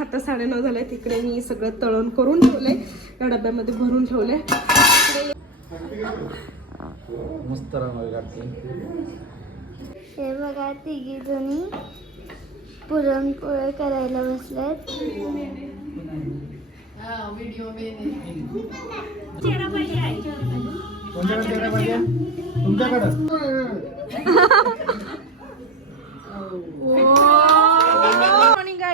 आता साडेनऊ झाले तिकडे मी सगळं तळण करून ठेवलंय. या डब्यामध्ये भरून ठेवलंय. इकडे मस्त रांगोळी काढते हे बघा तिघी जणी पुरणपोळ्या करायला बसल्यात तुमच्याकडे पाहिजे? तुमच्याकडं? Morning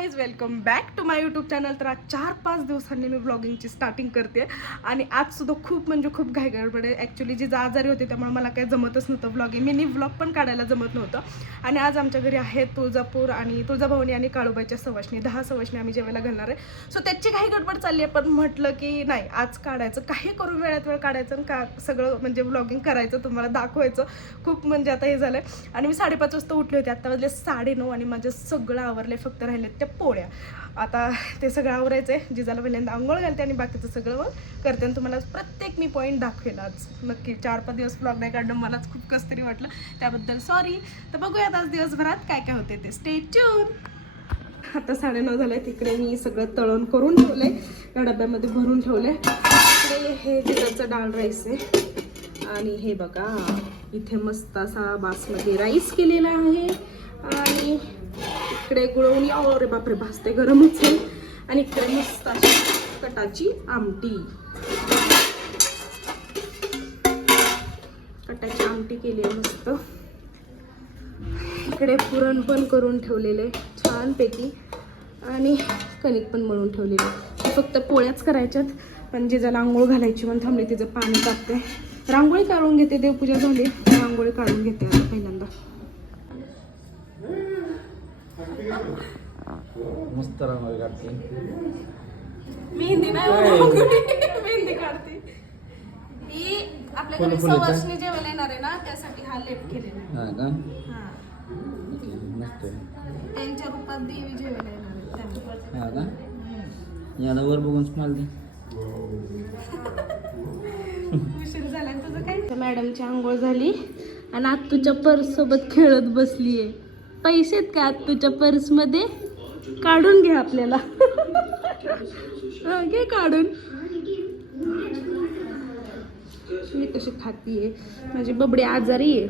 guys welcome back to my YouTube channel तर आज चार पाच दिवसांनी मी ब्लॉगिंगची स्टार्टिंग करते आणि आजसुद्धा खूप म्हणजे खूप घाई गडबड आहे ॲक्च्युली जे आजारी होते त्यामुळे मला काही जमतच नव्हतं ब्लॉगिंग मी व्लॉग पण काढायला जमत नव्हतं. आणि आज आमच्या घरी आहेत तुळजापूर आणि तुळजाभवानी आणि काळूबाईच्या सवाशणी दहा सवाशणी आम्ही जेवायला घालणार आहे. सो त्याची काही गडबड चालली आहे पण म्हटलं की नाही आज काढायचं. काही करून वेळात वेळ काढायचं आणि का सगळं म्हणजे ब्लॉगिंग करायचं तुम्हाला दाखवायचं. खूप म्हणजे आता हे झालं आणि मी साडेपाच वाजता उठले होते. आत्ता वाजले साडेनऊ आणि माझं सगळं आवरले फक्त राहिले त्या पोळ्या. आता ते सगळं आवरायचं आहे जिजाला पहिल्यांदा आंघोळ घालते आणि बाकीचं सगळं मग करते. आणि तुम्हाला प्रत्येक मी पॉईंट दाखवेल आज. नक्की चार पाच दिवस ब्लॉग नाही काढणं मलाच खूप कसं तरी वाटलं. त्याबद्दल सॉरी तर बघूयात आज दिवसभरात काय काय होते ते. स्टे ट्यून आता साडेनऊ आहे तिकडे मी सगळं तळण करून ठेवलंय. या डब्यामध्ये भरून ठेवलंय. तिकडे हे तिकडचं डाळ राईस आहे. आणि हे बघा इथे मस्त असा बासमती राईस केलेला आहे. आणि इकडे गुळवणी अरे बापरे भाजते गरमच आहे आणि इकडे मस्त अशी कटाची आमटी. कटाची आमटी केली आहे मस्त. इकडे पुरण पण करून ठेवलेले छानपैकी. आणि कणिक पण मळून ठेवलेले. फक्त पोळ्याच करायच्यात पण जिजाला आंघोळ घालायची म्हणून थांबले तिचं पाणी टाकते रांगोळी काढून घेते देवपूजा झाली रांगोळी काढून घेते आता पहिल्यांदा. मस्त रांगोळी काढते मेहंदी नाही हो. मेहंदी काढते. ही आपल्या घरी? सवासणी जेवायला येणार आहे ना त्यासाठी हा लेप केलेला आहे. हा का? हा. मस्त. त्यांच्या रूपात देवी जेवायला येणार आहे. हा का? याला वर बघून स्माल दे. उशीर झाला तुझं काय? मॅडमची आंघोळ झाली आणि आत्तूच्या पर्स सोबत खेळत बसलीये. पैसे आहेत का तुझ्या पर्समध्ये? काढून घ्या आपल्याला. घे काढून. मी कशी खातीये? माझी बबडी आजारी आहे.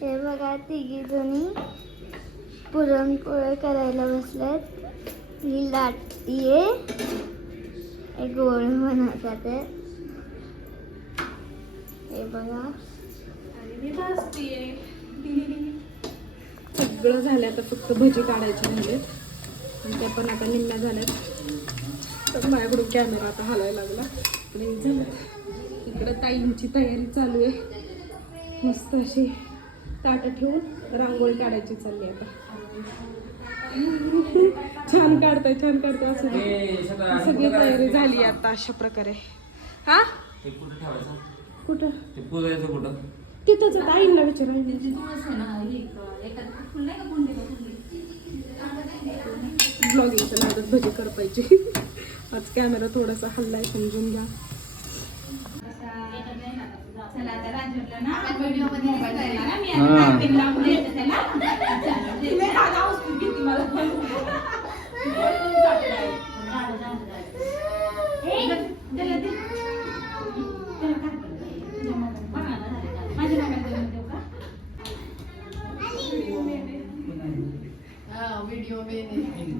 हे बघा तिघी जणी पुरणपोळ्या करायला बसल्यात ही लाटती आहे गोळ बनवतात आहे. हे बघा. मी सगळं झालं आता फक्त भजी काढायची म्हणजे. आणि त्या पण आता निम्म्या झाल्यात. तर माझ्याकडून कॅमेरा आता हलायला लागला. आणि झालं. इकडं ताईंची तयारी चालू आहे. मस्त अशी ताटं ठेवून रांगोळी काढायची चालली आता. छान काढताय छान काढताय असं सगळी तयारी झाली आता अशा प्रकारे. हा? ते कुठं? कुठं? तिथंच आता आईला विचारा ब्लॉगिंगच्या नादात भजी करपायची. आज कॅमेरा थोडासा हल्लाय समजून घ्या.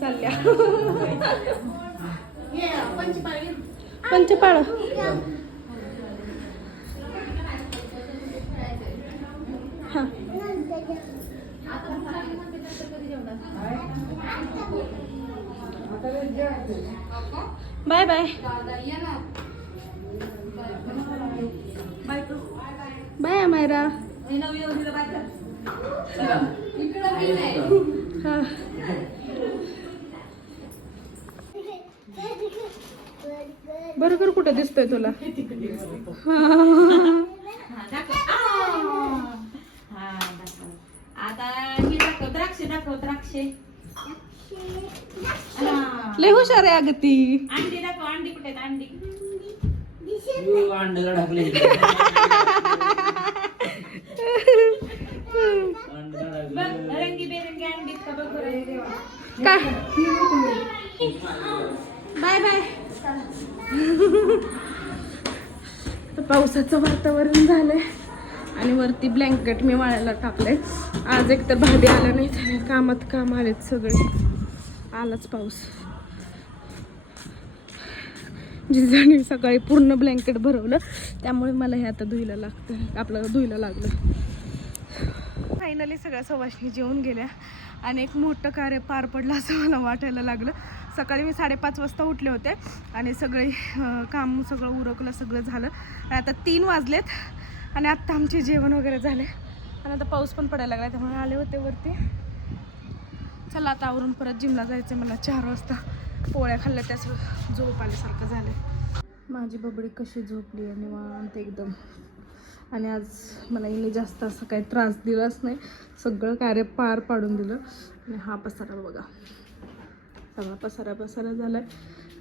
चालल्या पंचपाळ. हा. Bye bye. बाय अमायरा. बरोबर कुठं दिसतोय तुला. हे द्राक्षे दाखव द्राक्षे. लय हुशार आहे अगं ती. अंडी दाखव अंडी कुठे अंडी? यू अंड्याला ढकले रंगी काय बाय बाय पावसाचं वातावरण झालंय आणि वरती ब्लँकेट मी वाळायला टाकलंय. आज एक तर भांडी आला नाही कामात काम आलेत सगळे. आलाच पाऊस. जिजाने सकाळी पूर्ण ब्लँकेट भरवलं त्यामुळे मला हे आता धुईला लागतं आपल्याला धुईला लागलं. फायनली सगळ्या सवाशनी जेवून गेल्या. आणि एक मोठं कार्य पार पडलं असं मला वाटायला लागलं. सकाळी मी साडेपाच वाजता उठले होते आणि सगळे काम सगळं उरकलं सगळं झालं. आणि आता तीन वाजलेत आणि आत्ता आमचे जेवण वगैरे झाले. आणि आता पाऊस पण पडायला लागला त्यामुळे आले होते वरती. चला आता आवरून परत जिमला जायचं मला चार वाजता. पोळ्या खाल्ल्या त्याच झोप आल्यासारखं झालं माझी बबडी कशी झोपली आहे निवांत एकदम. आणि आज मला हिने जास्त असं काही त्रास दिलाच नाही. सगळं कार्य पार पाडून दिलं. आणि हा पसारा बघा. सगळा पसारा पसारा झाला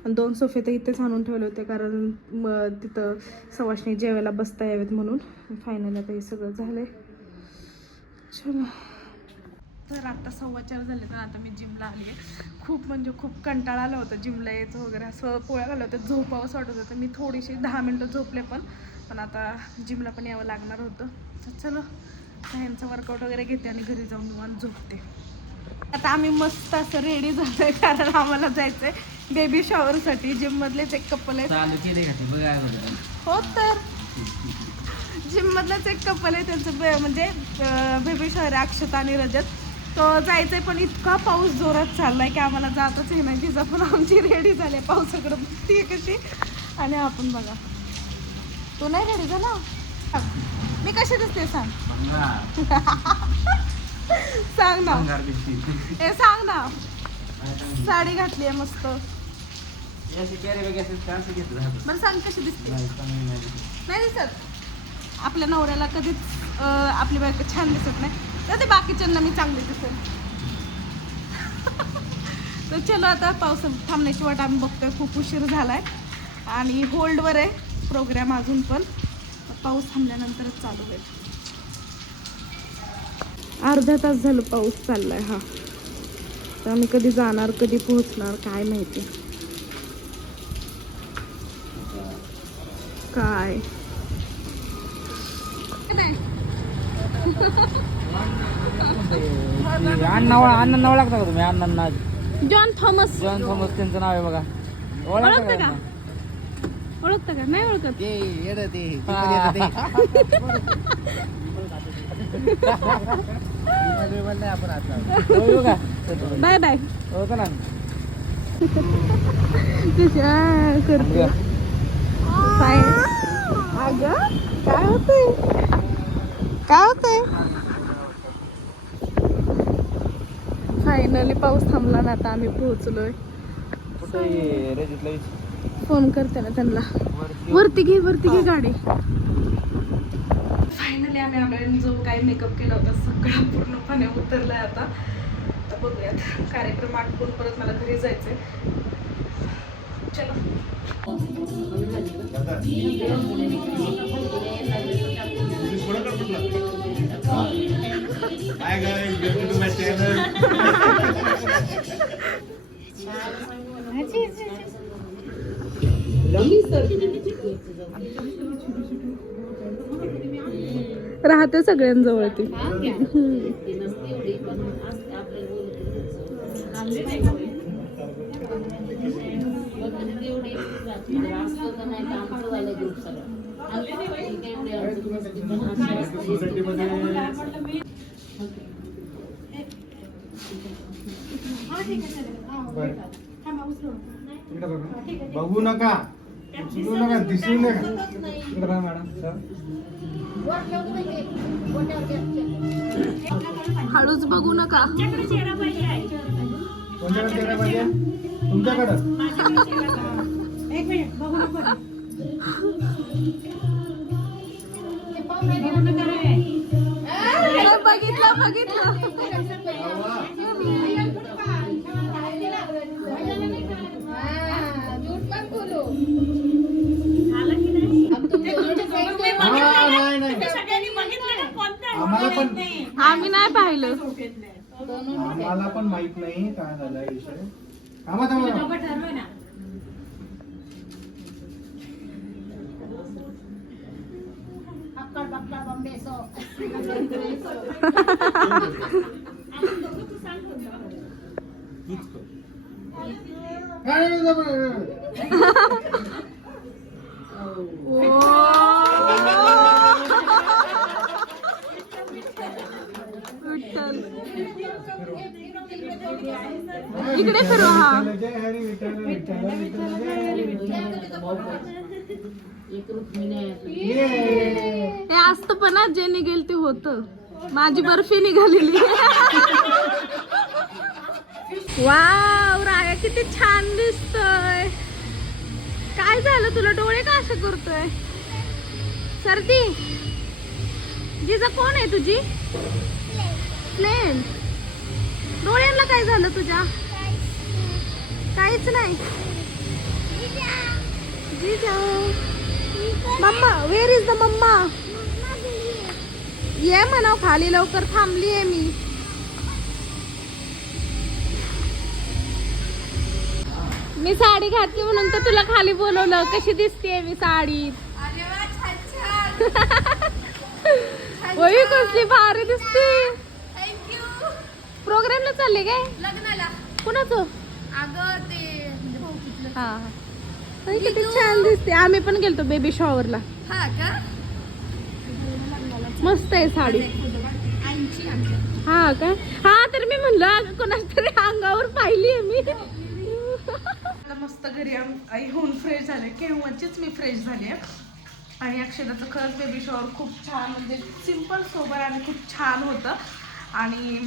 आणि दोन सोफे तर इथेच आणून ठेवले होते कारण म तिथं सवाशणी जेवायला बसता यावेत म्हणून. फायनल आता हे सगळं झालं आहे चला. तर आता सव्वा चार झाले तर आता मी जिमला आली आहे खूप म्हणजे खूप कंटाळा आला होता जिमला यायचं वगैरे असं पोळ्या घालत होत्या झोपावंसं वाटत होतं. मी थोडीशी दहा मिनटं झोपले पण पण आता जिमला पण यावं लागणार होतं. तर चलो ह्यांचं वर्कआउट वगैरे घेते आणि घरी जाऊन निवांत झोपते. आता आम्ही मस्त असं रेडी झालोय कारण आम्हाला जायचंय बेबी शॉवरसाठी जिममधलेच एक कपल अगोदर. हो तर. जिम मधलाच एक कपल आहे त्यांचं बे- म्हणजे बेबी आहे अक्षता आणि रजत. तो जायचंय पण इतका पाऊस जोरात चाललाय की आम्हाला जातच आहे नाही. तिचा पण आमची रेडी झाली पावसाकडे ती कशी. आणि आपण बघा. तू नाही रेडी झाला? मी कशी दिसते सांग. सांग ना. ए सांग ना. साडी घातली आहे मस्त. हे? बरं सांग कशी दिसते. नाही, दिसत. आपल्या नवऱ्याला कधीच आपली बायको छान दिसत नाही. तर ते बाकीच्यांना मी चांगली दिसेल तर चलो आता पाऊस थांबण्याची वाट आम्ही बघतोय. खूप उशीर झालाय. आणि होल्डवर आहे प्रोग्राम अजून पण. पाऊस थांबल्यानंतरच चालू होईल. अर्धा तास झालं पाऊस चाललाय हा. तर आम्ही कधी जाणार कधी पोहोचणार काय माहिती. काय? नाही अण्णा ओळख- अण्णा नाव लागता का तुम्ही? अण्णांना जॉन थॉमस. जॉन थॉमस त्यांचं नाव आहे बघा. ओळखता का ओळखता का? नाही ओळखत. ते येडं ते ते पण येतं ते. होय बघा. Bye bye. होतं ना? करते काय अगं काय होतंय? काय होतंय? फायनली पाऊस थांबला ना आता आम्ही पोहोचलोय. फोन करते ना त्यांना. वरती. वरती घे वरती घे गाडी. फायनली आम्ही आम्ही जो काही मेकअप केला होता सगळा पूर्णपणे उतरलाय आता. आता बघूयात. कार्यक्रम आटपून परत मला घरी जायचंय. चलो. राहते सगळ्यांजवळ ती. सगळं इकडे बघा. बघू नका. दिसू नका दिसू नका. इकडे राहा मॅडम सर. हळूच बघू नका. तुमच्याकडे चेहरा पाहिजे आहे. कोणत्याकडे चेहरा पाहिजे? तुमच्याकडं? एक मिनिट बघू नको. बघू नका रे. बघितलं. बघितलं आम्हाला पण- माहीत नाही. आम्ही नाही पाहिलं. आम्हाला पण माहीत नाही काय झालाय विषय थांबा थांबा थांबा. इकडे फिरू हा. ते असतं पण जे निघेल ते होत. माझी बर्फी निघालेली. वाव राया किती छान दिसतोय. काय झालं? तुला डोळे का असं करतोय सर्दी? जिजा कोण आहे तुझी? प्लेन. डोळ्यांना काय झालं तुझ्या? काहीच नाही. जिजा. Mamma where is the mamma ये म्हणाव खाली लवकर थांबली आहे मी. मी साडी घातली म्हणून तर तुला खाली बोलवलं. कशी दिसते मी साडी? वही कसली भारी दिसते. प्रोग्रामला चालले काय? लग्नाला. कुणाचं? अगं ते म्हणजे. हा हा. किती छान दिसते. आम्ही पण गेलतो बेबी शॉवरला हा मस्त आहे साडी. हा का? हा तर मी म्हणलं अगं कोणाच्या तरी अंगावर पाहिली आहे मी मस्त घरी आई येऊन फ्रेश झाले. केव्हाचीच मी फ्रेश झाली आहे. आणि अक्षदाचं खरंच बेबी शॉवर खूप छान म्हणजे सिंपल सोबर आणि खूप छान होतं. आणि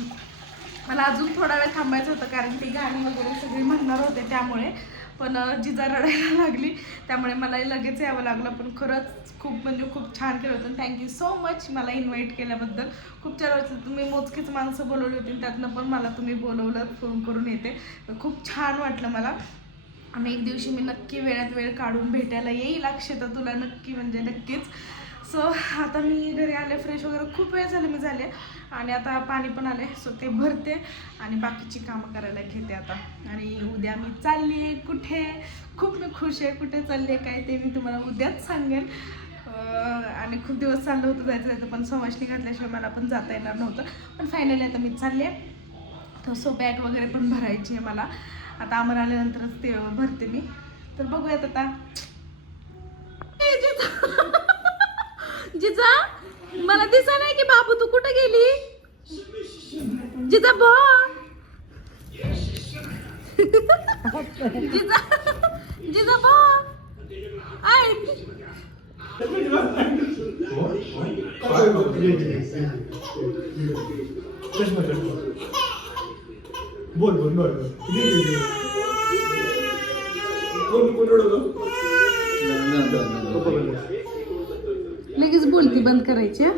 मला अजून थोडा वेळ थांबायचं होतं कारण ती गाणी वगैरे सगळी म्हणणार होते त्यामुळे. पण जिजा रडायला लागली. त्यामुळे मला लगेच यावं लागलं पण खरंच खूप म्हणजे खूप छान केलं होतं. थँक्यू सो मच मला इन्व्हाइट केल्याबद्दल. खूप छान वेळेस तुम्ही मोजकीच माणसं बोलवली होती आणि त्यातनं पण मला तुम्ही बोलवलं फोन करून येते. तर खूप छान वाटलं मला. आणि एक दिवशी मी नक्की वेळात वेळ काढून भेटायला येईल अक्षता तुला नक्की म्हणजे नक्कीच. सो आता मी घरी आले फ्रेश वगैरे खूप वेळ झाले मी झाले. आणि आता पाणी पण आले सो ते भरते. आणि बाकीची कामं करायला घेते आता. आणि उद्या मी चालली आहे कुठे? खूप मी खुश आहे. कुठे चालली आहे काय ते मी तुम्हाला उद्याच सांगेन. आणि खूप दिवस चाललं होतं जायचं जायचं पण समाजनी घातल्याशिवाय मला पण जाता येणार नव्हतं. पण फायनली आता मी चालले आहे तर सो बॅग वगैरे पण भरायची आहे मला. आता आमर आल्यानंतरच ते भरते मी. तर बघूयात आता. जिजा. जिजा, मला दिसा नाही की बाबू तू कुठे गेली? जिजा बो जिजा जिजा बो आय. बोल बोल बोल. कोण कोण रडवलं? लगेच बोलती बंद करायची हा?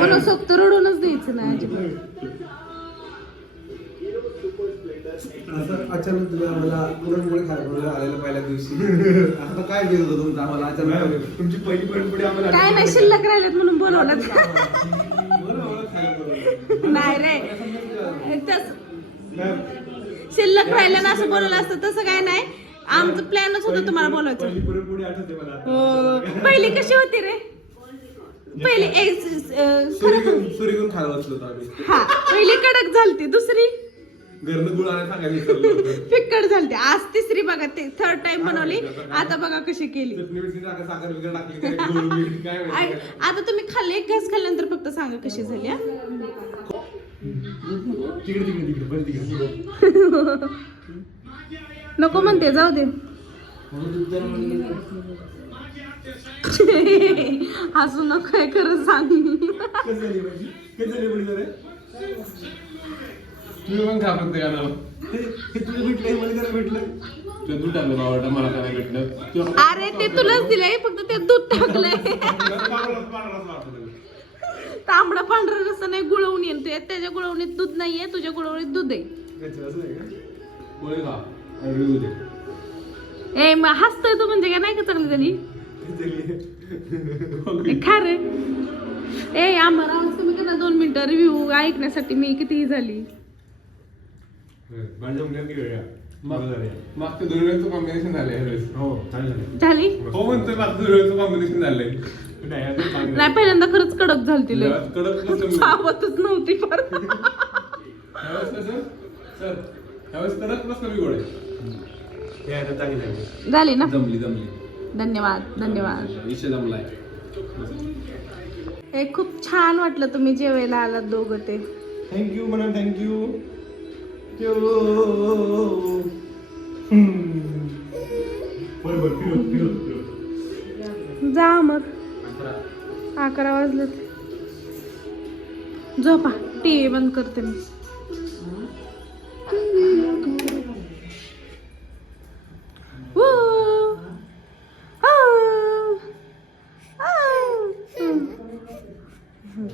मनसोक्त रडूनच द्यायचं अजिबात. असं अचानक तुम्ही आम्हाला पुरणपोळी खायला आलेलं पहिल्या दिवशी. आता काय केलं होतं तुमचं आम्हाला अचानक? तुमची पहिली पुरणपोळी आम्हाला काय नाही शिल्लक राहिलेत म्हणून बोलवलं. नाही रे. तस शिल्लक राहिलं ना असं बोलवलं असतं तसं काय नाही. आमचं प्लॅनच होतं तुम्हाला पहिली मला हो पहिली कशी होती रे? पहिली एक हा पहिली कडक झालती दुसरी. फिक्कट झालती आज तिसरी बघा ते थर्ड टाइम बनवली. आता बघा कशी केली. आता तुम्ही खाल्ले एक घास खाल्ल्यानंतर फक्त सांगा कशी झाली तिकडे तिकडे तिकडे बरं तिकडे नको म्हणते जाऊ दे. हसू नको आहे खरं सांग झाली झाली? तुम्ही पण खा फक्त गाणं हे तुला भेटलं मला जरा भेटलं तुला दूध टाकलं बाबा मला काय नाही भेटलं. तुला अरे ते तुलाच दिलंय फक्त ते दूध टाकलंय पांढराच- पांढराच वाटतं त्याला. तांबडा पांढरा रस्सा नाही गुळवणी आहे. ते- त्याच्या गुळवणीत दूध नाहीये तुझ्या गुळवणीत दूध आहे. ए मग हसतोय तू म्हणजे काय? नाही का चांगली झाली खा रे. ए आम्हाला कर दोन मिनिटं. रिव्ह्यू ऐकण्यासाठी मी किती झाली. मागच्या दोन वेळेचं कॉम्बिनेशन झालंय हो. झाली? हो म्हणतोय मागच्या दोन वेळेचं कॉम्बिनेशन झालंय. नाही, पहिल्यांदा खरंच कडक झालती लय सावतच नव्हती फार. झालं. झालं. झाली ना? जमली जमली. धन्यवाद धन्यवाद. विषय जमलाय हे खूप छान वाटलं तुम्ही जेवायला आलात दोघं ते. थँक्यू म्हणा थँक्यू जा मग. अकरा वाजलेत. झोपा टी व्ही बंद करते मी.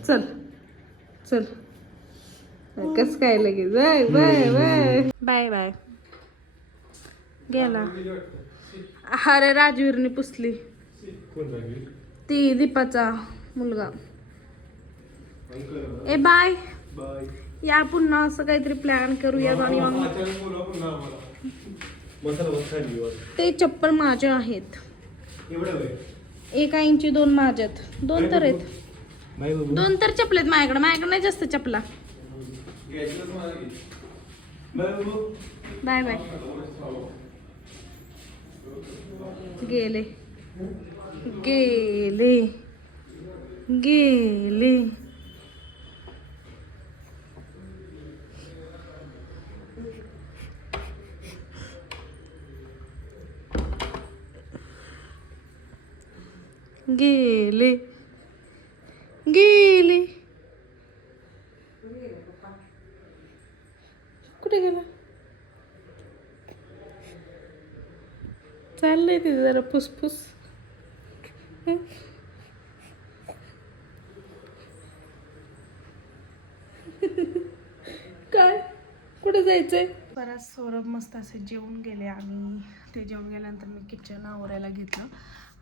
चल चल. कस काय लगेच. Bye bye bye bye bye. गेला. अरे राजवीरने पुसली. कोण ती दीपाचा मुलगा. ए बाय. बाय या पुन्हा असं काहीतरी प्लॅन करूया आणि. ते चप्पल माझे आहेत. एका इंची दोन माझ्यात. दोन तर आहेत. दोन तर चपल आहेत माझ्याकडे. माझ्याकडे नाही जास्त चपला. Bye bye. गेले. गेले गेले. गेले गेले. कुठे गेला? चाललंय तिथे जरा फुसफुस. काय? कुठं जायचंय? बराच सौरभ मस्त असे जेवून गेले आणि ते जेवून गेल्यानंतर मी किचन आवरायला घेतलं.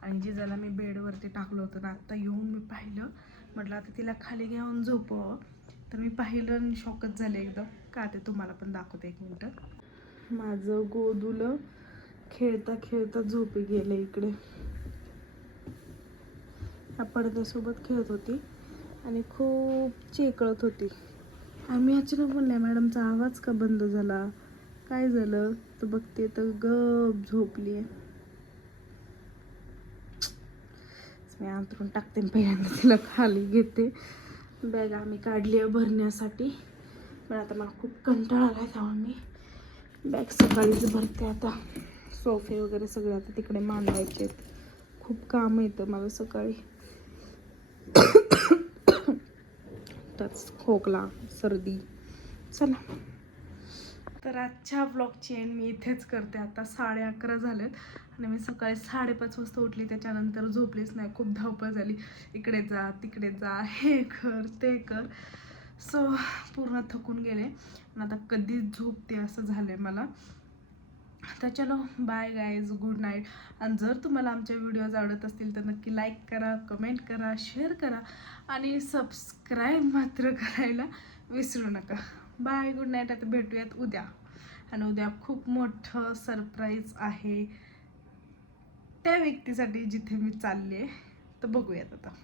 आणि जिजाला मी बेडवरती टाकलं होतं ना आता येऊन मी पाहिलं. म्हटलं आता तिला खाली घेऊन झोपवावं तर मी पाहिलं आणि शॉकच झाले एकदम. का ते तुम्हाला पण दाखवते एक मिनटं. माझं गोदुलं खेळता खेळता झोपी गेले इकडे. ह्या पडद्यासोबत खेळत होती आणि खूप चेकळत होती. आम्ही अचानक म्हणल्या मॅडमचा आवाज का बंद झाला? काय झालं? तर बघते तर गप झोपली आहे मी अंतरून टाकते पहिल्यांदा तिला खाली घेते. बॅग आम्ही काढली आहे भरण्यासाठी. पण आता मला खूप कंटाळा आला त्यामुळे मी बॅग सकाळीच भरते आता. सोफे वगैरे सगळे आता तिकडे मांडायचे आहेत खूप काम येतं मला सकाळी. त्याच खोकला सर्दी. चला. तर आजच्या ब्लॉगची एंड मी इथेच करते. आता साडे अकरा झालेत आणि मी सकाळी साडेपाच वाजता उठली. त्याच्यानंतर झोपलीच नाही. खूप धावपळ झाली. इकडे जा तिकडे जा. हे कर ते कर. सो पूर्ण थकून गेले. आणि आता कधीच झोपते असं झालं आहे मला. तर चलो बाय गाईज गुड नाईट आणि जर तुम्हाला आमच्या व्हिडिओज आवडत असतील तर नक्की लाईक करा कमेंट करा शेअर करा आणि सबस्क्राईब मात्र करायला विसरू नका. बाय गुड नाईट आता भेटूयात उद्या. आणि उद्या खूप मोठं सरप्राईज आहे त्या व्यक्तीसाठी जिथे मी चालले तर बघूयात आता.